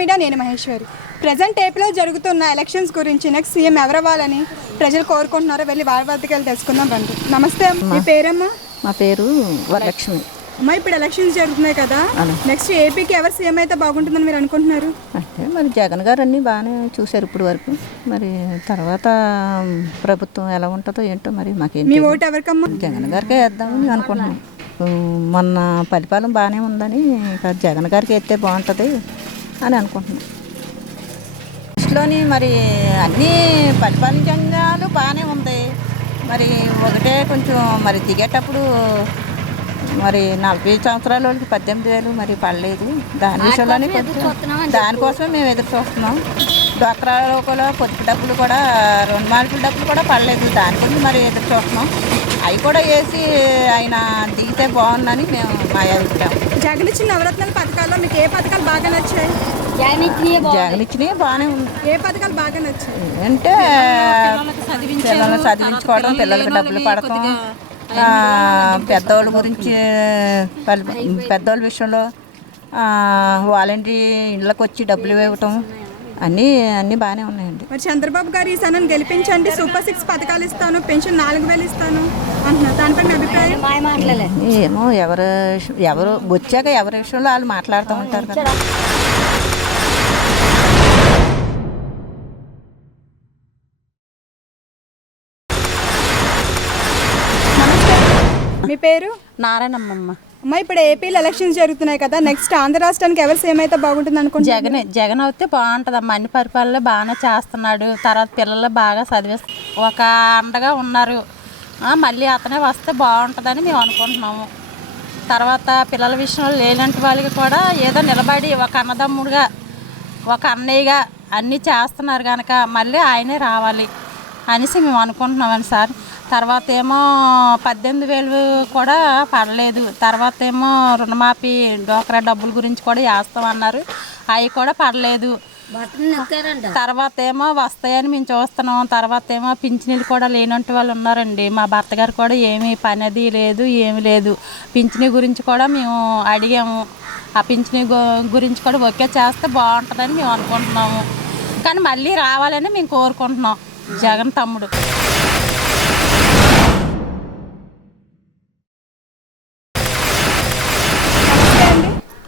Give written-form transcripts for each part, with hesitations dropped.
Media, నేను Maheshwari. Present ఏపీలో జరుగుతున్న ఎలక్షన్స్ గురించి నెక్స్ట్ సీఎం ఎవరవ్వాలని ప్రజలు కోరుకుంటున్నారో వెళ్ళి వారి వద్దకు వెళ్ళి తెలుసుకుందాం రండి. నమస్తే, మీ పేరమ్మా? మా పేరు వరలక్ష్మి. అమ్మా, ఇప్పుడు ఎలక్షన్స్ జరుగుతున్నాయి కదా, నెక్స్ట్ ఏపీకి ఎవరు సీఎం అయితే బాగుంటుందని మీరు అనుకుంటున్నారు? అంటే మరి జగన్ గారు అన్నీ బాగానే చూశారు ఇప్పుడు వరకు. మరి తర్వాత ప్రభుత్వం ఎలా ఉంటుందో ఏంటో మరి మాకేం. మీ ఓటు ఎవరికమ్మా? జగన్ గారికే వేద్దామని అనుకుంటున్నాం. మొన్న పరిపాలన బాగానే ఉందని ఇంకా జగన్ గారికి వేస్తే బాగుంటుంది అని అనుకుంటున్నాం. ఫస్ట్లోని మరి అన్నీ పరిపాలించాలు బాగానే ఉంది. మరి ఒకటే కొంచెం మరి దిగేటప్పుడు మరి 40 సంవత్సరాల వాళ్ళకి 18,000 మరి పడలేదు. దాని విషయంలోనే కొంచెం దానికోసమే మేము ఎదురు చూస్తున్నాం. డ్వాక్రా కూడా పొదుపు డబ్బులు కూడా 2 మార్కుల డబ్బులు కూడా పడలేదు. దానికోసం మరి ఎదురు చూస్తున్నాం. అవి కూడా వేసి ఆయన దిగితే బాగుందని మేము మా అభిప్రాయం. జగన్ ఇచ్చిన నవరత్నాల పథకాల్లో మీకు ఏ పథకాలు బాగా నచ్చాయి? జగన్ ఇచ్చినవి బాగానే ఉంది. ఏ పథకాలు బాగా నచ్చాయి అంటే పిల్లల్ని చదివించుకోవడం, పిల్లలకి డబ్బులు పడటం, పెద్దవాళ్ళ గురించి పెద్దవాళ్ళ విషయంలో వాలంటరీ ఇళ్ళకి వచ్చి డబ్బులు ఇవ్వటం అన్నీ బాగానే ఉన్నాయండి. మరి చంద్రబాబు గారు ఈసారి గెలిపించండి, సూపర్ 6 పథకాలు ఇస్తాను, పెన్షన్ 4,000 ఇస్తాను అంటున్నారు. దానిపై మీ అభిప్రాయం? ఏమో ఎవరు వచ్చాక ఎవరి విషయంలో వాళ్ళు మాట్లాడుతూ ఉంటారు కదా. మీ పేరు? నారాయణమ్మ. అమ్మ, ఇప్పుడు ఏపీలో ఎలక్షన్స్ జరుగుతున్నాయి కదా, నెక్స్ట్ ఆంధ్ర రాష్ట్రానికి ఎవరు సీఎం అయితే బాగుంటుంది అనుకుంటున్నారు? జగన్ అయితే బాగుంటుంది అమ్మ. అన్ని పరిపాలనలో బాగానే చేస్తున్నాడు. తర్వాత పిల్లలు బాగా చదివిస్తే ఒక అండగా ఉన్నారు. మళ్ళీ అతనే వస్తే బాగుంటుందని మేము అనుకుంటున్నాము. తర్వాత పిల్లల విషయంలో లేనంటి వాళ్ళకి కూడా ఏదో నిలబడి ఒక అన్నదమ్ముడుగా, ఒక అన్నయ్యగా అన్నీ చేస్తున్నారు కనుక మళ్ళీ ఆయనే రావాలి అనేసి మేము అనుకుంటున్నామని సార్. తర్వాత ఏమో 18,000 కూడా పడలేదు. తర్వాత ఏమో రుణమాఫీ డ్వాక్రా డబ్బుల గురించి కూడా వేస్తామన్నారు, అవి కూడా పడలేదు. తర్వాత ఏమో వస్తాయని మేము చూస్తున్నాం. తర్వాత ఏమో పింఛనీలు కూడా లేనంటి వాళ్ళు ఉన్నారండి. మా భర్త గారు కూడా ఏమీ పని అది లేదు, ఏమి లేదు. పింఛనీ గురించి కూడా మేము అడిగాము. ఆ పింఛనీ గురించి కూడా ఓకే చేస్తే బాగుంటుందని మేము అనుకుంటున్నాము. కానీ మళ్ళీ రావాలని మేము కోరుకుంటున్నాం జగన్ తమ్ముడు.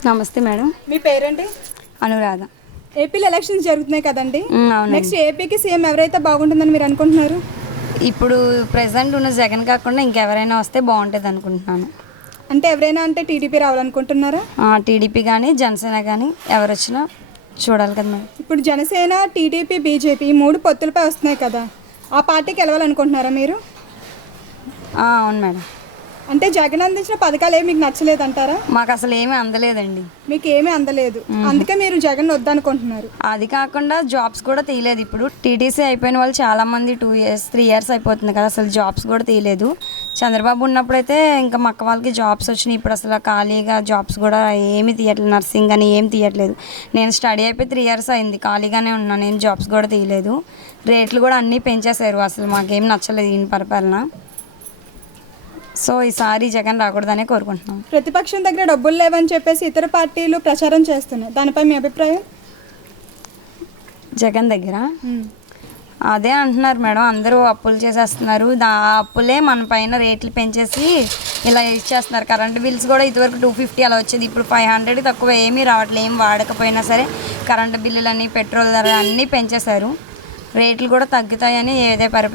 నమస్తే మేడం. మీ పేరేంటి? అనురాధ. ఏపీలో ఎలక్షన్స్ జరుగుతున్నాయి కదండి, నెక్స్ట్ ఏపీకి సీఎం ఎవరైతే బాగుంటుందని మీరు అనుకుంటున్నారు? ఇప్పుడు ప్రెసెంట్ ఉన్న జగన్ కాకుండా ఇంకెవరైనా వస్తే బాగుంటుంది అనుకుంటున్నాను. అంటే ఎవరైనా అంటే టీడీపీ రావాలనుకుంటున్నారా? టీడీపీ కానీ జనసేన కానీ ఎవరు వచ్చినా చూడాలి కదా మేడం. ఇప్పుడు జనసేన, టీడీపీ, బీజేపీ ఈ 3 పొత్తులపై వస్తున్నాయి కదా, ఆ పార్టీకి వెళ్ళాలనుకుంటున్నారా మీరు? అవును మేడం. అంటే జగన్ అందించిన పథకాలు ఏమి మీకు నచ్చలేదంటారా? మాకు అసలు ఏమీ అందలేదండి. మీకు ఏమీ అందలేదు, అందుకే మీరు జగన్ వద్దనుకుంటున్నారు. అది కాకుండా జాబ్స్ కూడా తీయలేదు. ఇప్పుడు టీటీసీ అయిపోయిన వాళ్ళు చాలామంది 2 years 3 years అయిపోతుంది కదా, అసలు జాబ్స్ కూడా తీయలేదు. చంద్రబాబు ఉన్నప్పుడైతే ఇంకా మక్క వాళ్ళకి జాబ్స్ వచ్చినాయి. ఇప్పుడు అసలు ఖాళీగా జాబ్స్ కూడా ఏమీ తీయట్లేదు. నర్సింగ్ అని ఏం తీయట్లేదు. నేను స్టడీ అయిపోయి 3 years అయింది, ఖాళీగానే ఉన్నాను. నేను జాబ్స్ కూడా తీయలేదు. రేట్లు కూడా అన్నీ పెంచేశారు. అసలు మాకేం నచ్చలేదు ఈయన పరిపాలన. సో ఈసారి జగన్ రాకూడదనే కోరుకుంటున్నాం. ప్రతిపక్షం దగ్గర డబ్బులు లేవని చెప్పేసి ఇతర పార్టీలు ప్రచారం చేస్తున్నాయి, దానిపై మీ అభిప్రాయం? జగన్ దగ్గర అదే అంటున్నారు మేడం, అందరూ అప్పులు చేసేస్తున్నారు. అప్పులే మన పైన రేట్లు పెంచేసి ఇలా ఇచ్చేస్తున్నారు. కరెంటు బిల్స్ కూడా ఇదివరకు 250 అలా వచ్చేది, ఇప్పుడు 500 తక్కువ ఏమీ రావట్లేదు. ఏం వాడకపోయినా సరే కరెంటు బిల్లులని, పెట్రోల్ ధర అన్నీ పెంచేశారు. రేట్లు కూడా తగ్గుతాయని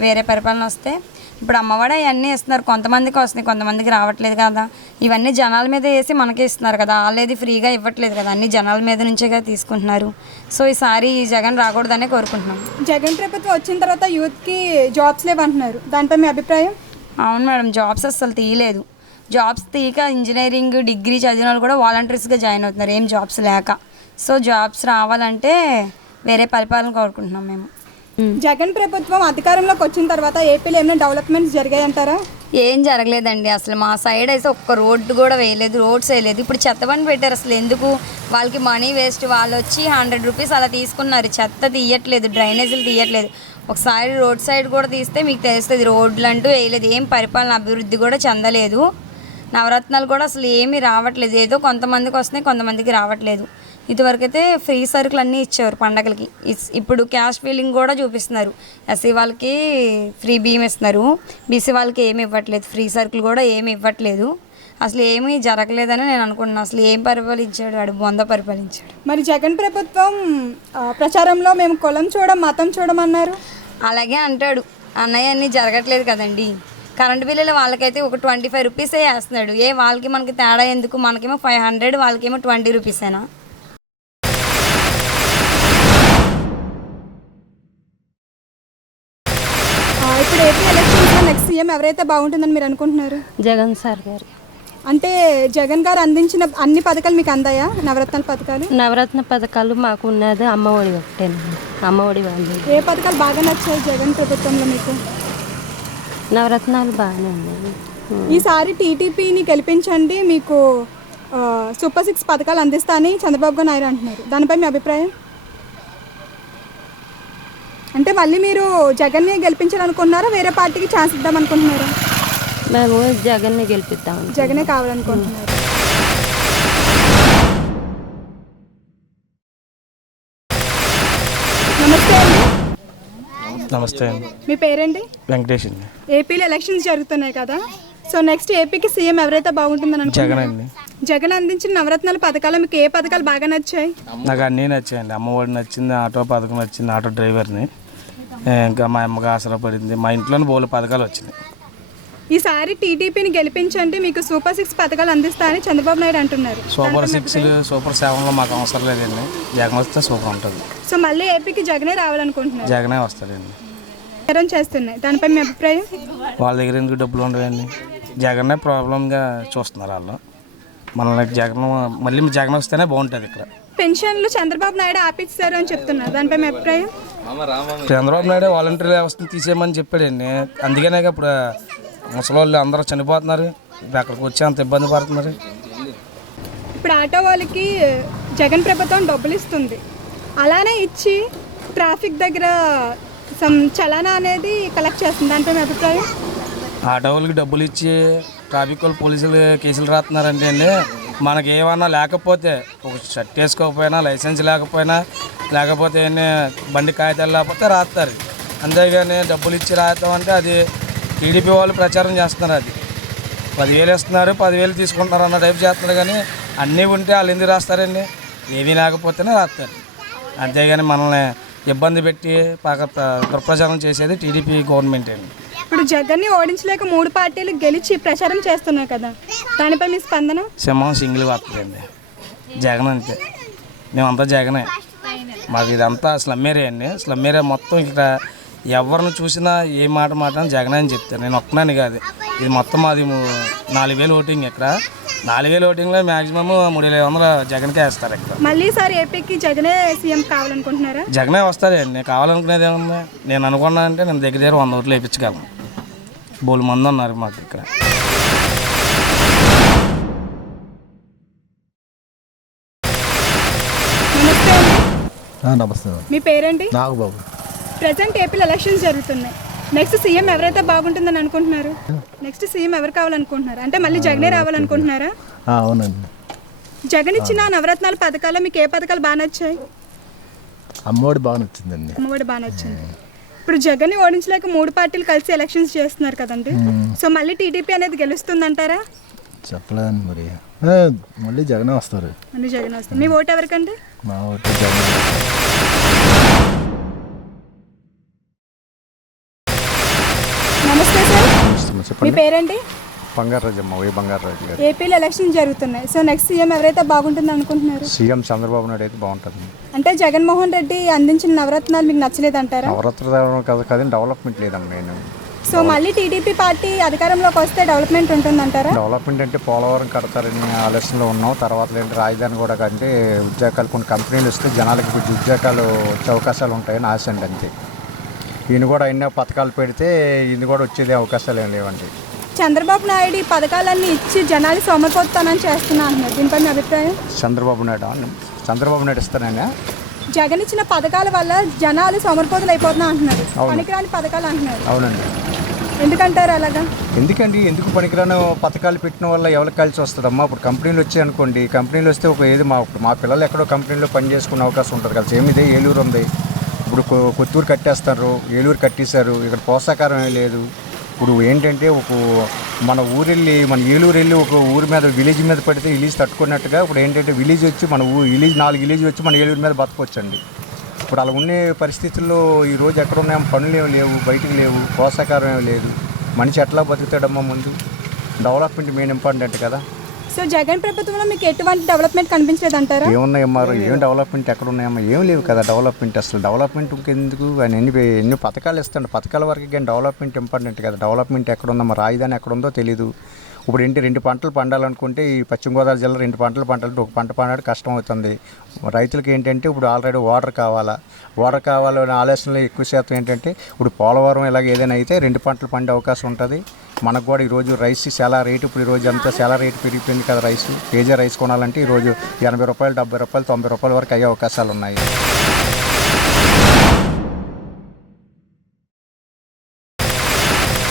వేరే పరిపాలన వస్తే. ఇప్పుడు అమ్మఒడి అవన్నీ ఇస్తున్నారు, కొంతమందికి వస్తున్నాయి, కొంతమందికి రావట్లేదు కదా. ఇవన్నీ జనాల మీద వేసి మనకే ఇస్తున్నారు కదా, వాళ్ళేది ఫ్రీగా ఇవ్వట్లేదు కదా, అన్ని జనాల మీద నుంచే కదా తీసుకుంటున్నారు. సో ఈసారి జగన్ రాకూడదనే కోరుకుంటున్నాం. జగన్ ప్రభుత్వం వచ్చిన తర్వాత యూత్కి జాబ్స్ లేవంటున్నారు, దానిపై మీ అభిప్రాయం? అవును మేడం, జాబ్స్ అస్సలు తీయలేదు. జాబ్స్ తీయక ఇంజనీరింగ్, డిగ్రీ చదివిన వాళ్ళు కూడా వాలంటీర్స్గా జాయిన్ అవుతున్నారు, ఏం జాబ్స్ లేక. సో జాబ్స్ రావాలంటే వేరే పరిపాలన కోరుకుంటున్నాం మేము. జగన్ ప్రభుత్వం అధికారంలోకి వచ్చిన తర్వాత ఏపీలో ఏమైనా డెవలప్మెంట్స్ జరిగాయంటారా? ఏం జరగలేదండి. అసలు మా సైడ్ అయితే ఒక్క రోడ్డు కూడా వేయలేదు, రోడ్స్ వేయలేదు. ఇప్పుడు చెత్త బండి పెట్టారు, అసలు ఎందుకు? వాళ్ళకి మనీ వేస్ట్. వాళ్ళు వచ్చి 100 రూపీస్ అలా తీసుకున్నారు, చెత్త తీయట్లేదు, డ్రైనేజీలు తీయట్లేదు. ఒకసారి రోడ్ సైడ్ కూడా తీస్తే మీకు తెలుస్తుంది, రోడ్లు అంటూ వేయలేదు. ఏం పరిపాలన అభివృద్ధి కూడా చెందలేదు. నవరత్నాలు కూడా అసలు ఏమీ రావట్లేదు, ఏదో కొంతమందికి వస్తున్నాయి, కొంతమందికి రావట్లేదు. ఇదివరకైతే ఫ్రీ సరుకులు అన్నీ ఇచ్చేవారు పండగలకి. ఇప్పుడు క్యాష్ ఫీలింగ్ కూడా చూపిస్తున్నారు. ఎస్సీ వాళ్ళకి ఫ్రీ బియ్యం ఇస్తున్నారు, బీసీ వాళ్ళకి ఏమి ఇవ్వట్లేదు, ఫ్రీ సరుకులు కూడా ఏమి ఇవ్వట్లేదు. అసలు ఏమీ జరగలేదని నేను అనుకుంటున్నాను. అసలు ఏం పరిపాలించాడు వాడు, బొంద పరిపాలించాడు. మరి జగన్ ప్రభుత్వం ప్రచారంలో మేము కులం చూడం మతం చూడమన్నారు. అలాగే అంటాడు అన్నయ్య, అన్నీ జరగట్లేదు కదండి. కరెంట్ బిల్లులు వాళ్ళకైతే ఒక 25 రూపీసే వేస్తున్నాడు. వాళ్ళకి మనకి తేడా ఎందుకు? మనకేమో 500, వాళ్ళకేమో 20 రూపీసేనా? ఇప్పుడు ఏపీ ఎలక్షన్స్లో నెక్స్ట్ సీఎం ఎవరైతే బాగుంటుందని మీరు అనుకుంటున్నారు? జగన్ సార్ గారు. అంటే జగన్ గారు అందించిన అన్ని పథకాలు మీకు అందాయా? నవరత్నాల పథకాలు? నవరత్న పథకాలు మాకు ఉన్నది అమ్మఒడి ఒకటేనండి. అమ్మఒడి వాళ్ళు. ఏ పథకాలు బాగా నచ్చాయి జగన్ ప్రభుత్వంలో మీకు? నవరత్నాలు బాగానే ఉన్నాయి. ఈసారి టీడీపీని గెలిపించండి, మీకు సూపర్ 6 పథకాలు అందిస్తా అని చంద్రబాబు నాయుడు అంటున్నారు. దానిపై మీ అభిప్రాయం? అంటే మళ్ళీ మీరు జగన్ని గెలిపించాలనుకుంటున్నారా, వేరే పార్టీకి ఛాన్స్ ఇద్దాం అనుకుంటున్నారా? మేము జగన్ని గెలిపిద్దామని. జగనే కావాలనుకుంటున్నారు. నమస్తే అండి. నమస్తే అండి. మీ పేరేంటి? వెంకటేష్ అండి. ఏపీలో ఎలక్షన్స్ జరుగుతున్నాయి కదా, సో నెక్స్ట్ ఏపీకి సీఎం ఎవరైతే బాగుంటుందని జగన్ అనుకుంటున్నారు? అండి. జగన్ అందించిన నవరత్నాల పథకాలు మీకు ఏ పథకాలు బాగా నచ్చాయి? నాకు అన్నీ నచ్చాయండి. అమ్మఒడి నచ్చింది, ఆటో పథకం నచ్చింది, ఆటో డ్రైవర్ని, ఇంకా మా అమ్మకి ఆసరా పడింది, మా ఇంట్లోనే బోలు పథకాలు వచ్చినాయి. ఈసారి టీడీపీని గెలిపించండి, మీకు సూపర్ 6 పథకాలు అందిస్తా అని చంద్రబాబు నాయుడు అంటున్నారు. సూపర్ 6, సూపర్ 7లో మాకు అవసరం లేదండి. జగన్ వస్తే సూపర్ ఉంటుంది. సో మళ్ళీ ఏపీకి జగనే రావాలనుకుంటున్నారు. జగనే వస్తాడండి. ప్రచారం చేస్తున్నాయి, దానిపై మీ అభిప్రాయం? వాళ్ళ దగ్గర ఎందుకు డబ్బులు ఉండవండి? జగనే ప్రాబ్లంగా చూస్తున్నారు వాళ్ళు. మనకి జగన్ మళ్ళీ జగన్ వస్తేనే బాగుంటుంది. ఇక్కడ పెన్షన్లు చంద్రబాబు నాయుడు ఆపిస్తారు అని చెప్తున్నారు, దానిపై మీ అభిప్రాయం? చంద్రబాబు నాయుడు వాలంటీర్ వ్యవస్థను తీసేయమని చెప్పాడండి. అందుకనే ఇప్పుడు ముసలి వాళ్ళు అందరూ చనిపోతున్నారు, అక్కడికి వచ్చి అంత ఇబ్బంది పడుతున్నారు. ఇప్పుడు ఆటో వాళ్ళకి జగన్ ప్రభుత్వం డబ్బులు ఇస్తుంది, అలానే ఇచ్చి ట్రాఫిక్ దగ్గర చలానా అనేది కలెక్ట్ చేస్తుంది, దానిపై మీ అభిప్రాయం? ఆటో వాళ్ళకి డబ్బులు ఇచ్చి ట్రాఫిక్ వాళ్ళు పోలీసులు కేసులు రాస్తున్నారంటే అండి, మనకి ఏమన్నా లేకపోతే ఒక షర్ట్ వేసుకోకపోయినా, లైసెన్స్ లేకపోతే బండి కాగితాలు లేకపోతే రాస్తారు. అంతేగాని డబ్బులు ఇచ్చి రాస్తాం అంటే అది టీడీపీ వాళ్ళు ప్రచారం చేస్తున్నారు. అది 10,000 ఇస్తున్నారు, 10,000 తీసుకుంటున్నారు అన్న టైప్ చేస్తున్నారు. కానీ అన్నీ ఉంటే వాళ్ళు ఎందుకు రాస్తారండి? ఏమీ లేకపోతేనే రాస్తారు. అంతేగాని మనల్ని ఇబ్బంది పెట్టి దుర్ప్రచారం చేసేది టీడీపీ గవర్నమెంట్ అండి. ఇప్పుడు జగన్ని ఓడించలేక 3 పార్టీలు గెలిచి ప్రచారం చేస్తున్నాయి కదా, దానిపై మీ స్పందన? సింహం సింగిల్ వస్తుందండి. జగన్ అంతే, మేమంతా జగనే. మాకు ఇదంతా స్లమ్ ఏరియా అండి. స్లమ్ ఏరియా మొత్తం ఇక్కడ ఎవరిని చూసినా ఏ మాట జగన్ అని చెప్తాను. నేను ఒక్కనాని కాదు, ఇది మొత్తం మాది 4,000 ఓటింగ్. ఇక్కడ 4,000 ఓటింగ్లో మ్యాక్సిమం 3,500 జగన్కే వేస్తారు. ఇక్కడ మళ్ళీ సార్ ఏపీకి జగనే సీఎం కావాలనుకుంటున్నారా? జగనే వస్తారండి. నేను కావాలనుకునేది ఏముంది? నేను అనుకున్నా అంటే నేను దగ్గర 100 ఓట్లు వేయించగలను. బోలు మంది ఉన్నారు మాకు ఇక్కడ. నమస్తే అండి. నమస్తే. మీ పేరేంటి? నాగబాబు. ప్రజెంట్ ఏపీలో ఎలక్షన్స్ జరుగుతున్నాయి, నెక్స్ట్ సీఎం ఎవరైతే బాగుంటుందని అనుకుంటున్నారు? నెక్స్ట్ సీఎం ఎవరు కావాలనుకుంటున్నారు? అంటే మళ్ళీ జగనే రావాలనుకుంటున్నారా? అవునండి. జగన్ ఇచ్చిన నవరత్నాల పథకాలు మీకు ఏ పథకాలు బాగా నచ్చాయి? అమ్మఒడి బాగా నచ్చిందండి. అమ్మఒడి బాగా నచ్చింది. ఇప్పుడు జగన్ని ఓడించలేక 3 పార్టీలు కలిసి ఎలక్షన్స్ చేస్తున్నారు కదండి, సో మళ్ళీ టీడీపీ అనేది గెలుస్తుందంటారా? చెప్పలేదండి మరి. మళ్ళీ జగనే వస్తారు. మళ్ళీ జగన్ వస్తారు. మీ ఓటు ఎవరికండి? మా ఓటు జగన్. నమస్తే సార్. మీ చెప్పండి. పేరేంటి? బంగారాజమ్మ. బంగారాజు గారు. ఏపీలో ఎలక్షన్స్ జరుగుతున్నాయి, సో నెక్స్ట్ సీఎం ఎవరైతే బాగుంటుంది అనుకుంటున్నారు? సీఎం చంద్రబాబు నాయుడు అయితే బాగుంటుంది. అంటే జగన్మోహన్ రెడ్డి అందించిన నవరత్నాలు మీకు నచ్చలేదంటారా? నవరత్నాలు కదా, డెవలప్మెంట్ లేదండి. నేను సో మళ్ళీ టీడీపీ పార్టీ అధికారంలోకి వస్తే డెవలప్మెంట్ ఉంటుందంటారా? డెవలప్మెంట్ అంటే పోలవరం కడతారని ఆలోచనలో ఉన్నాం. తర్వాత ఏంటి రాజధాని కూడా కంటే ఉద్యోగాలు కొన్ని కంపెనీలు వస్తే జనాలకి కొంచెం ఉద్యోగాలు వచ్చే అవకాశాలు ఉంటాయని ఆశ అండి. అంతే. ఈయన కూడా ఎన్నో పథకాలు పెడితే ఈయన కూడా వచ్చేది అవకాశాలు ఏం లేవండి. చంద్రబాబు నాయుడు ఈ పథకాలన్నీ ఇచ్చి జనాలు సోమరిపోతానని చేస్తున్నా అంటున్నారు, దీనిపై మీ అభిప్రాయం? చంద్రబాబు నాయుడు ఇస్తానని జగన్ ఇచ్చిన పథకాల వల్ల జనాలు సోమరిపోతులు అయిపోతున్నా అంటున్నారు, పనికిరాని పథకాలు అంటున్నారు. అవునండి. ఎందుకంటారు అలాగా? ఎందుకు పనికిరాని పథకాలు పెట్టిన వల్ల ఎవరికి కలిసి వస్తుందమ్మా? ఇప్పుడు కంపెనీలు వచ్చాయి అనుకోండి, కంపెనీలు వస్తే ఒక ఏది మా పిల్లలు ఎక్కడో కంపెనీలో పని చేసుకునే అవకాశం ఉంటుంది కదా. సేమ్ ఇదే ఏలూరు ఉంది, ఇప్పుడు కొత్తూరు కట్టేస్తారు, ఏలూరు కట్టేశారు, ఇక్కడ పోషాకారం ఏం లేదు. ఇప్పుడు ఏంటంటే మన ఏలూరు వెళ్ళి ఒక ఊరి మీద విలేజ్ మీద పడితే విలేజ్ తట్టుకున్నట్టుగా ఇప్పుడు ఏంటంటే విలేజ్ వచ్చి మన విలేజ్ 4 విలేజ్ వచ్చి మన ఏలూరు మీద బతకొచ్చండి. ఇప్పుడు అలా ఉండే పరిస్థితుల్లో ఈరోజు ఎక్కడ ఉన్నాయో పనులు ఏమి లేవు, బయటికి లేవు, పోషాకారం ఏమి లేదు. మనిషి ఎట్లా బతుకుతాడమ్మా? ముందు డెవలప్మెంట్ మెయిన్ ఇంపార్టెంట్ కదా. సో జగన్ ప్రభుత్వంలో మీకు ఎటువంటి డెవలప్మెంట్ కనిపించలేదంటారా? ఏమున్నాయమ్మా? ఏం డెవలప్మెంట్ ఎక్కడ ఉన్నాయమ్మా? ఏం లేవు కదా డెవలప్మెంట్. అసలు డెవలప్మెంట్ ఇంకెందుకు? ఆయన ఎన్ని పథకాలు ఇస్తాడు, పథకాల వరకు కానీ డెవలప్మెంట్ ఇంపార్టెంట్ కదా. డెవలప్మెంట్ ఎక్కడ ఉందమ్మా? రాజధాని ఎక్కడ ఉందో తెలీదు. ఇప్పుడు 2 పంటలు పండాలనుకుంటే ఈ పశ్చిమ గోదావరి జిల్లా 2 పంటలు పండాలంటే ఒక పంట పండడం కష్టం అవుతుంది. రైతులకి ఏంటంటే ఇప్పుడు ఆల్రెడీ వాటర్ కావాలనే ఆలోచనలో ఎక్కువ శాతం ఏంటంటే ఇప్పుడు పోలవరం ఇలాగ ఏదైనా అయితే 2 పంటలు పండే అవకాశం ఉంటుంది. మనకు కూడా ఈరోజు రైస్ చాలా రేటు, ఇప్పుడు ఈరోజు అంతా చాలా రేటు పెరిగిపోయింది కదా. కేజీ రైస్ కొనాలంటే ఈరోజు 80 రూపాయలు, 70 రూపాయలు, 90 రూపాయల వరకు అయ్యే అవకాశాలు ఉన్నాయి.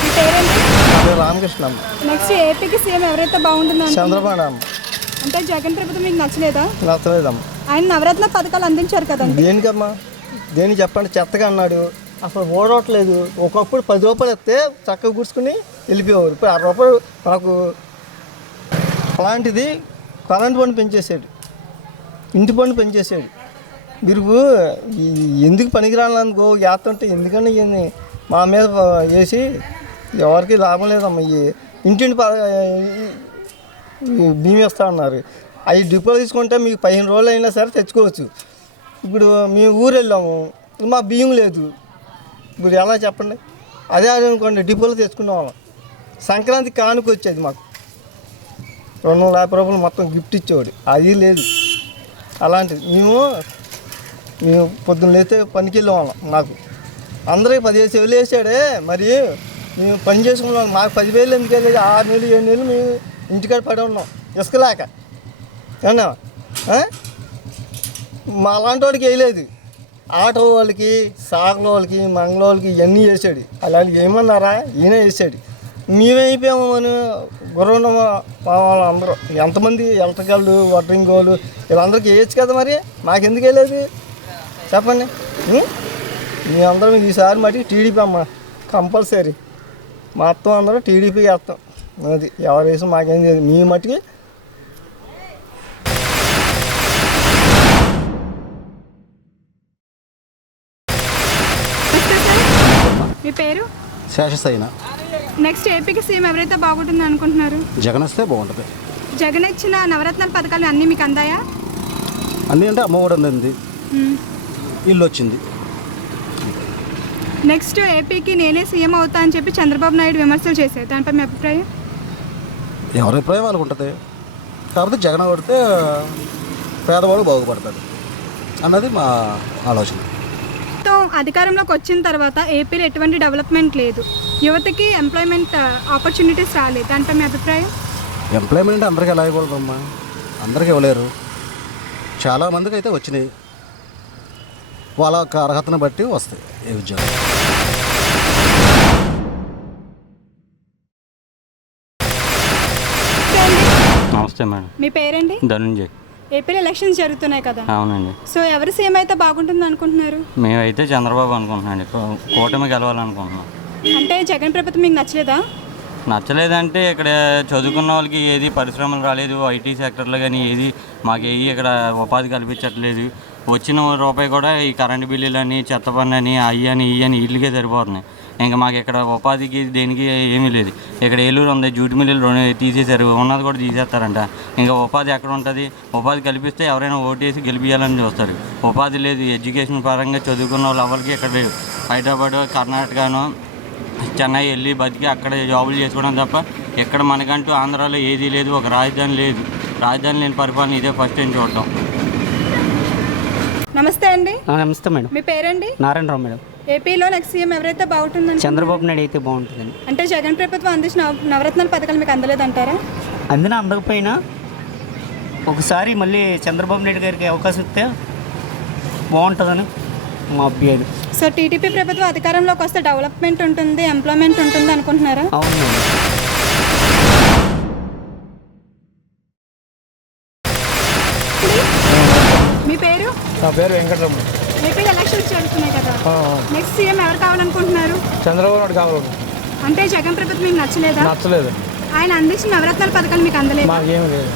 మీ పేరేంటి? రామకృష్ణ. నెక్స్ట్ ఏపీకి సీఎం ఎవరైతే బాగుంటుందో చంద్రబాబు నాయుడు. అంటే జగన్ ప్రభుత్వం మీకు నచ్చలేదా? నచ్చలేదమ్మా. ఆయన నవరత్న పథకాలు అందించారు కదండి. దేనికమ్మా? దేనికి చెప్పండి? చెత్తగా అన్నాడు, అసలు ఓడవట్లేదు. ఒకప్పుడు 10 రూపాయలు ఇస్తే చక్కగా కూర్చుకుని వెళ్ళిపోయేవారు. ఇప్పుడు 60 రూపాయలు మనకు. అలాంటిది కరెంటు పన్ను పెంచేసాడు, ఇంటి పన్ను పెంచేసాడు. మీరు ఎందుకు పనికిరానుకో చేస్తుంటే ఎందుకని ఇవన్నీ మా మీద వేసి ఎవరికి లాభం లేదమ్మా. ఇంటింటి బియ్యం ఇస్తా అన్నారు, అవి డిపోలు తీసుకుంటే మీకు 15 రోజులు అయినా సరే తెచ్చుకోవచ్చు. ఇప్పుడు మేము ఊరు వెళ్ళాము, మా బియ్యం లేదు. ఇప్పుడు ఎలా చెప్పండి? అదే అనుకోండి డిపోలో తెచ్చుకునే వాళ్ళం. సంక్రాంతి కానుక వచ్చేది మాకు 250 రూపాయలు మొత్తం గిఫ్ట్ ఇచ్చేవాడు, అది లేదు. అలాంటిది మేము పొద్దున్న లేతే పనికి వెళ్ళేవాళ్ళం. మాకు అందరికి 15,000 వేసాడే, మరి మేము పని చేసుకున్నాం. మాకు 10,000 ఎందుకు వెళ్ళేది? 6 నెలలు 7 నెలలు మేము ఇంటికాడ పడి ఉన్నాం ఇసుకలేక. ఏమన్నా మా అలాంటి వాడికి వేయలేదు. ఆటో వాళ్ళకి, సాగుల వాళ్ళకి, మంగళ వాళ్ళకి ఇవన్నీ వేసాడు. అలాంటివి ఏమన్నారా? ఈయనే వేసాడు. మేమైపోయాము అని గుర్రం అందరూ ఎంతమంది ఎలక్ట్రికల్లు, వాటరింగ్ వాళ్ళు వీళ్ళందరికీ వేయచ్చు కదా. మరి మాకెందుకు వేయలేదు చెప్పండి? మేమందరం ఈసారి మటుకు టీడీపీ అమ్మ కంపల్సరీ. మొత్తం అందరూ టీడీపీ వేస్తాం. అది ఎవరు వేసి మాకేం లేదు. మీ మట్టుకి మీ పేరు? శేషసైన. నెక్స్ట్ ఏపీకి సీఎం ఎవరైతే బాగుంటుంది అనుకుంటున్నారు? జగన్ వస్తే బాగుంటుంది. జగన్ ఇచ్చిన నవరత్నాల పథకాలు అన్నీ మీకు అందాయా? అన్నీ అంటే అమ్మఒడి అందింది, ఇల్లు వచ్చింది. నెక్స్ట్ ఏపీకి నేనే సీఎం అవుతా అని చెప్పి చంద్రబాబు నాయుడు విమర్శలు చేశారు, దానిపై మీ అభిప్రాయం? ఎవరి అభిప్రాయం వాళ్ళకు ఉంటుంది. కాకపోతే జగన్ కొడితే పేదవాడు బాగుపడతాడు అన్నది మా ఆలోచన. అధికారంలోకి వచ్చిన తర్వాత ఏపీలో ఎటువంటి డెవలప్మెంట్ లేదు, యువతకి ఎంప్లాయ్మెంట్ ఆపర్చునిటీస్ రాలేదు, దానిపై మీ అభిప్రాయం? ఎంప్లాయ్మెంట్ అందరికీ ఎలా ఇవ్వకూడదమ్మా? అందరికీ ఇవ్వలేరు. చాలామందికి అయితే వచ్చినాయి, వాళ్ళ అర్హతను బట్టి వస్తాయి ఏ ఉద్యోగం. నమస్తే మేడం. మీ పేరండి? ధనుంజయ్. ఏపీలో ఎలక్షన్స్ జరుగుతున్నాయి కదా. అవునండి. సో ఎవరు సీఎం అయితే బాగుంటుంది అనుకుంటున్నారు? మేమైతే చంద్రబాబు అనుకుంటున్నాండి, కూటమి గెలవాలనుకుంటున్నాం. అంటే జగన్ ప్రభుత్వం మీకు నచ్చలేదా? నచ్చలేదంటే ఇక్కడ చదువుకున్న వాళ్ళకి ఏది పరిశ్రమలు రాలేదు, ఐటీ సెక్టర్లో కానీ ఏది మాకు ఇక్కడ ఉపాధి కల్పించట్లేదు. వచ్చిన రూపాయి కూడా ఈ కరెంటు బిల్లులని, చెత్త పన్ను అని, అయ్యని ఇయ్యని వీటికే సరిపోతున్నాయి. ఇంకా మాకు ఇక్కడ ఉపాధికి దేనికి ఏమీ లేదు. ఇక్కడ ఏలూరు ఉంది, జూటి మిల్లులు తీసేశారు, ఉన్నది కూడా తీసేస్తారంట. ఇంకా ఉపాధి ఎక్కడ ఉంటుంది? ఉపాధి కల్పిస్తే ఎవరైనా ఓటేసి గెలిపించాలని చూస్తారు. ఉపాధి లేదు. ఎడ్యుకేషన్ పరంగా చదువుకున్న వాళ్ళు ఎవరికి ఇక్కడ లేదు. హైదరాబాద్, కర్ణాటకను, చెన్నై వెళ్ళి బతికి అక్కడ జాబులు చేసుకోవడం తప్ప ఇక్కడ మనకంటూ ఆంధ్రాలో ఏదీ లేదు. ఒక రాజధాని లేదు. రాజధాని లేని పరిపాలన ఇదే ఫస్ట్ టైం చూడటం. నమస్తే అండి. నమస్తే మేడం. మీ పేరండి? నారాయణరావు మేడం. ఏపీలో నెక్స్ట్ సీఎం ఎవరైతే బాగుంటుందని? చంద్రబాబు నాయుడు అయితే బాగుంటుందండి. అంటే జగన్ ప్రభుత్వం అందించిన నవరత్నాల పథకాలు మీకు అందలేదంటారా? అందినా అందకపోయినా ఒకసారి మళ్ళీ చంద్రబాబు నాయుడు గారికి అవకాశం ఇస్తే బాగుంటుందని మా అబ్బాయి. సో టీడీపీ ప్రభుత్వం అధికారంలోకి వస్తే డెవలప్మెంట్ ఉంటుంది, ఎంప్లాయ్మెంట్ ఉంటుంది అనుకుంటున్నారా? అవును మేడం. మీ పేరు? నా పేరు వెంకటరమణ. ఏపీ ఎలక్షన్స్ జరుగుతున్నాయి కదా, నెక్స్ట్ సీఎం ఎవరు కావాలనుకుంటున్నారు? చంద్రబాబు నాయుడు కావాలి. అంటే జగన్ ప్రభుత్వం మీకు నచ్చలేదా? నచ్చలేదు. ఆయన అందించిన నవరత్నాల పథకాలు మీకు అందలేదు? మాకేం లేదు.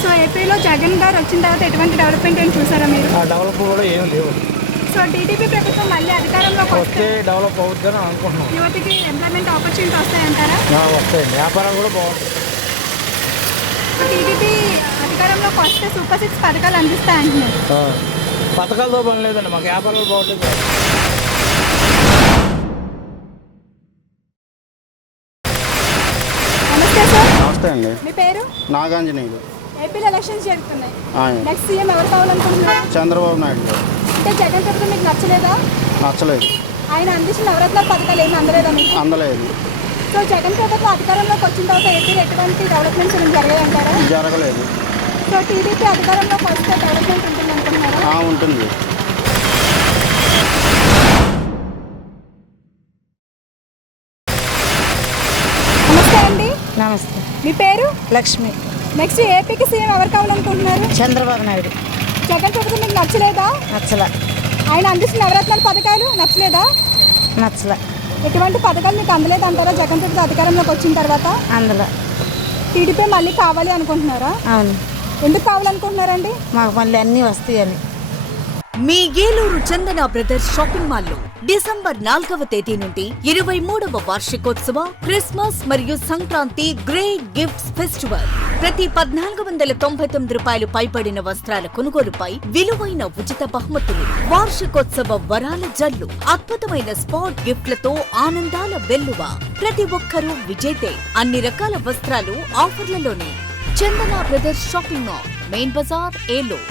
సో ఏపీలో జగన్ గారు వచ్చిన తర్వాత ఎటువంటి డెవలప్మెంట్ ఏం చూసారా మీరు? ఆ డెవలప్ కూడా ఏం లేవు. సో టీడీపీ ప్రభుత్వం మళ్ళీ అధికారంలోకి వస్తే డెవలప్ అవుతుందని అనుకుంటున్నాం. యువతకి ఎంప్లాయ్మెంట్ ఆపర్చునిటీ వస్తాయంటారా? వస్తాయి, వ్యాపారం కూడా బాగుంటుంది. టీడీపీ అధికారంలోకి వస్తే సూపర్ 6 పథకాలు అందిస్తాయంటున్నారు. పథకాలతో పని లేదండి, మాకు వ్యాపారాలు బాగుంటుంది. నమస్తే సార్. నమస్తే అండి. మీ పేరు? నాగాంజనేయులు. ఏపీలో ఎలక్షన్స్ జరుగుతున్నాయి, నెక్స్ట్ సీఎం ఎవరు కావాలనుకుంటున్నారు? చంద్రబాబు నాయుడు గారు. అంటే జగన్ ప్రభుత్వం మీకు నచ్చలేదా? నచ్చలేదు. ఆయన అందించిన నవరత్నాల పథకాలు ఏమి అందలేదా మీకు? అందలేదు. సో జగన్ ప్రభుత్వం అధికారంలోకి వచ్చిన తర్వాత ఏపీలో ఎటువంటి డెవలప్మెంట్స్ ఏమి జరిగాయంటారా? జరగలేదు. సో టీడీపీ అధికారంలోకి వస్తే డెవలప్మెంట్ ఉంటుంది అనుకుంటున్నారా? ఉంటుంది. నమస్తే అండి. నమస్తే. మీ పేరు? లక్ష్మి. నెక్స్ట్ ఏపీకి సీఎం ఎవరు కావాలనుకుంటున్నారు? చంద్రబాబు నాయుడు. జగన్ ప్రభుత్వం మీకు నచ్చలేదా? నచ్చల. ఆయన అందిస్తున్న నవరత్నాల పథకాలు నచ్చలేదా? నచ్చల. ఎటువంటి పథకాలు మీకు అందలేదంటారా జగన్ ప్రభుత్వం అధికారంలోకి వచ్చిన తర్వాత? అందులో టీడీపీ మళ్ళీ కావాలి అనుకుంటున్నారా? అవును. ఎందుకు కావాలనుకుంటున్నారండి? మాకు మళ్ళీ అన్నీ వస్తాయని. మీ ఏలూరు చందన బ్రదర్స్ షాపింగ్ మాల్లో డిసెంబర్ 4వ తేదీ నుండి 23వ వార్షికోత్సవ క్రిస్మస్ మరియు సంక్రాంతి గ్రేట్ గిఫ్ట్స్ ఫెస్టివల్. ప్రతి 1499 రూపాయలు పైబడిన వస్త్రాల కొనుగోలుపై విలువైన ఉచిత బహుమతులు, వార్షికోత్సవ వరాల జల్లు, అద్భుతమైన స్పాట్ గిఫ్ట్లతో ఆనందాల వెల్లువ. ప్రతి ఒక్కరూ విజేతే. అన్ని రకాల వస్త్రాలు ఆఫర్లలోనే. Chandana brothers shopping mall, main Bazaar, Eluru.